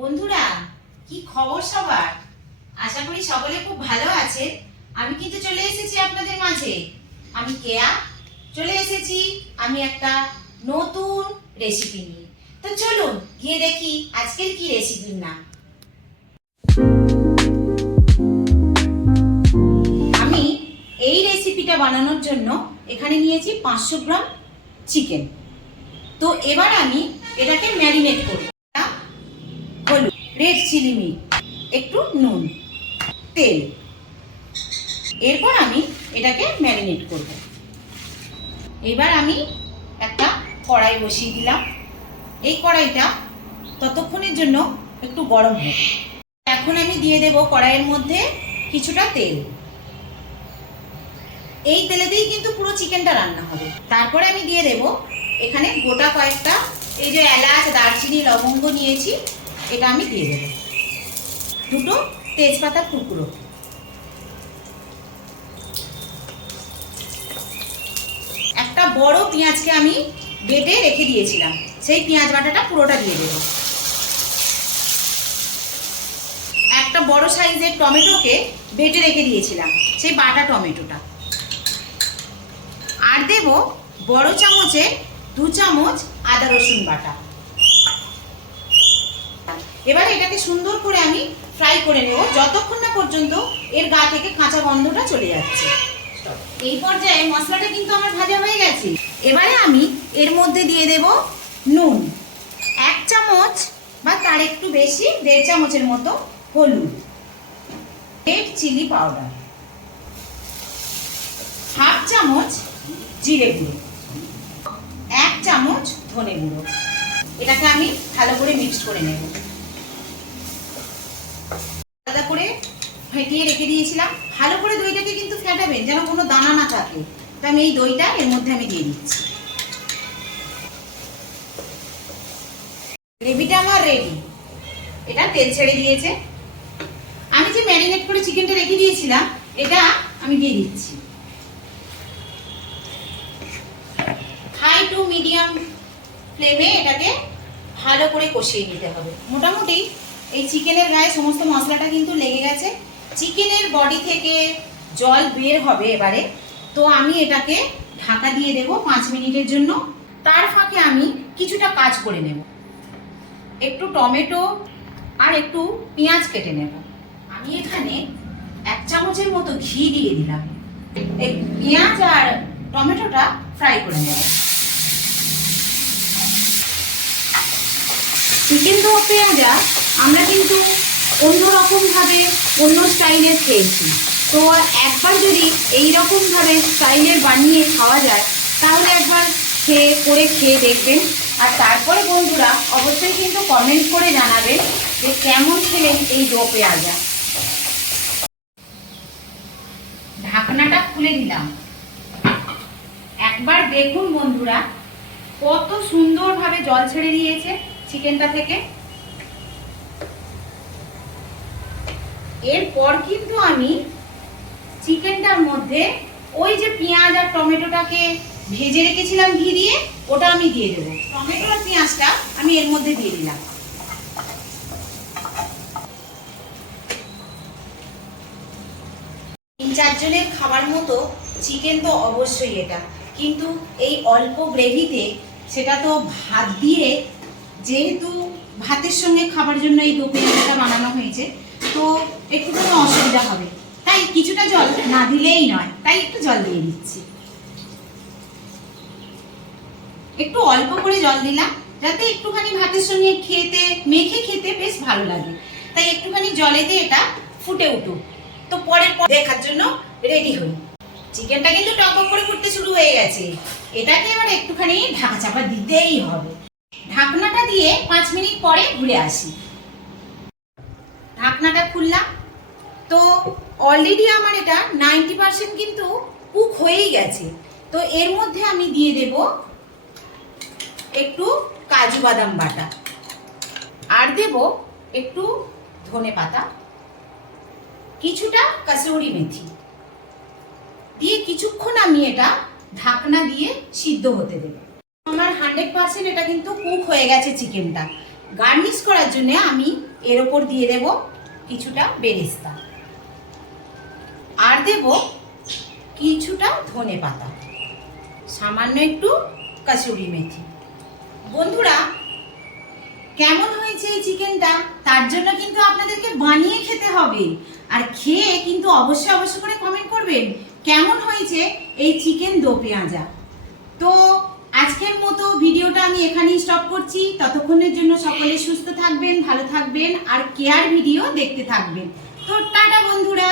বন্ধুরা, কি খবর সবার? আশা করি সকলে খুব ভালো আছেন। আমি কিন্তু চলে এসেছি আপনাদের মাঝে। আমি কেয়া, চলে এসেছি আমি একটা নতুন রেসিপি নিয়ে। তো চলুন গিয়ে দেখি আজকের কি রেসিপির নাম। আমি এই রেসিপিটা বানানোর জন্য এখানে নিয়েছি 500 গ্রাম চিকেন। তো এবার আমি এটাকে ম্যারিনেট করব। হলুদ, রেড চিলি মিট, একটু নুন, তেল। এরপর আমি এটাকে ম্যারিনেট করব। এবার আমি একটা কড়াই বসিয়ে দিলাম। এই কড়াইটা ততক্ষণের জন্য একটু গরম হোক। এখন আমি দিয়ে দেব কড়াইয়ের মধ্যে কিছুটা তেল। এই তেলেতেই কিন্তু পুরো চিকেনটা রান্না হবে। তারপরে আমি দিয়ে দেব এখানে গোটা কয়েকটা এই যে এলাচ, দারচিনি, লবঙ্গ নিয়েছি, এটা আমি দিয়ে দেব। দুটো তেজপাতা টুকরো, একটা বড় পেঁয়াজকে আমি বেটে রেখে দিয়েছিলাম, সেই পেঁয়াজ বাটাটা পুরোটা দিয়ে দেব। একটা বড় সাইজের টমেটোকে বেটে রেখে দিয়েছিলাম, সেই বাটা টমেটোটা। আর দেব বড় চামচে 2 চামচ আদা রসুন বাটা। এবার এটাকে সুন্দর করে আমি ফ্রাই করে নেব যতক্ষণ না পর্যন্ত এর গা থেকে কাঁচা গন্ধটা চলে যাচ্ছে। এই পর্যায়ে মশলাটা কিন্তু আমার ভাজা হয়ে গেছে। এবারে আমি এর মধ্যে দিয়ে দেব নুন, 1 চামচ বা তার একটু বেশি, 1.5 চামচের মতো হলুদ, রেড চিলি পাউডার, 1/2 চামচ জিরে গুঁড়ো, 1 চামচ ধনে গুঁড়ো। এটাকে আমি ভালো করে মিক্স করে নেব। আলাদা করে ফেটিয়ে রেখে দিয়েছিলাম। ভালো করে দইটাকে কিন্তু ফেটাবেন যেন কোনো দানা না থাকে। তো আমি এই দইটা এর মধ্যে আমি দিয়ে দিচ্ছি। গ্রেভিটা আমার রেডি। এটা তেল ছেড়ে দিয়েছে। আমি যে ম্যারিনেট করে চিকেনটা রেখে দিয়েছিলাম, এটা আমি দিয়ে দিচ্ছি। হাই টু মিডিয়াম ফ্লেমে এটাকে ভালো করে কষিয়ে নিতে হবে। মোটামুটি এই চিকেনের গায়ে সমস্ত মশলাটা কিন্তু লেগে গেছে। চিকেনের বডি থেকে জল বের হবে এবারে। তো আমি এটাকে ঢাকা দিয়ে দেব 5 মিনিটের জন্য। তার ফাঁকে আমি কিছুটা কাজ করে নেব। একটু টমেটো আর একটু পেঁয়াজ কেটে নেব। আমি এখানে 1 চামচের মতো ঘি দিয়ে দিলাম। এই পেঁয়াজ আর টমেটোটা ফ্রাই করে নেব। চিকেন দো পেঁয়াজা আমরা কিন্তু অন্যরকমভাবে অন্য স্টাইলে খেয়েছি। তো একবার যদি এইরকমভাবে স্টাইলের বানিয়ে খাওয়া যায় তাহলে একবার খেয়ে দেখবেন। আর তারপরে বন্ধুরা অবশ্যই কিন্তু কমেন্ট করে জানাবেন যে কেমন খেলেন এই দো পেঁয়াজা। ঢাকনাটা খুলে দিলাম। একবার দেখুন বন্ধুরা কত সুন্দরভাবে জল ছেড়ে দিয়েছে চিকেনটা থেকে। এরপর কিন্তু আমি চিকেনটার মধ্যে ওই যে পেঁয়াজ আর টমেটোটাকে ভেজে রেখেছিলাম ঘি দিয়ে, ওটা আমি দিয়ে দেবো। টমেটো আর পেঁয়াজটা আমি এর মধ্যে দিয়ে দিলাম। 3-4 জনের খাবার মতো চিকেন তো অবশ্যই এটা, কিন্তু এই অল্প গ্রেভিতে সেটা তো ভাত দিয়ে, যেহেতু ভাতের সঙ্গে খাবার জন্য এই দো পেঁয়াজাটা বানানো হয়েছে, তো একটুখানি অসুবিধা হবে। তাই কিছুটা জল না দিলেই নয়, তাই একটু জল দিয়ে দিচ্ছি। একটু অল্প করে জল দিলাম যাতে একটুখানি ভাতের সঙ্গে মেখে খেতে বেশ ভালো লাগে। তাই একটুখানি জলেতে এটা ফুটে উঠুক। তো পরের দেখার জন্য রেডি হই। চিকেনটা কিন্তু টকবক করে ফুটতে শুরু হয়ে গেছে। এটাকে এবার একটুখানি ঢাকা চাপা দিতেই হবে। ঢাকনাটা দিয়ে 5 মিনিট পরে ঘুরে আসি। ঢাকনাটা খুললাম। তো অলরেডি আমার এটা 90% কিন্তু কুক হয়েই গেছে। তো এর মধ্যে আমি দিয়ে দেব একটু কাজু বাদাম বাটা, আর দেব একটু ধনে পাতা, কিছুটা কাসুরি মেথি দিয়ে কিছুক্ষণ আমি এটা ঢাকনা দিয়ে সিদ্ধ হতে দেব। আমার 100% এটা কিন্তু কুক হয়ে গেছে চিকেনটা। গার্নিশ করার জন্য আমি এর ওপর দিয়ে দেব কিছুটা বেরেস্তা, আর দেব কিছুটা ধনেপাতা, সামান্য একটু কাসুরি মেথি। বন্ধুরা, কেমন হয়েছে এই চিকেনটা তার জন্য কিন্তু আপনাদেরকে বানিয়ে খেতে হবে, আর খেয়ে কিন্তু অবশ্যই করে কমেন্ট করবেন কেমন হয়েছে এই চিকেন দো পেঁয়াজা। তো আজকের মতো ভিডিওটা আমি এখানেই স্টপ করছি। ততক্ষণের জন্য সকলে সুস্থ থাকবেন, ভালো থাকবেন আর কেয়ার ভিডিও দেখতে থাকবেন। তো টাটা বন্ধুরা।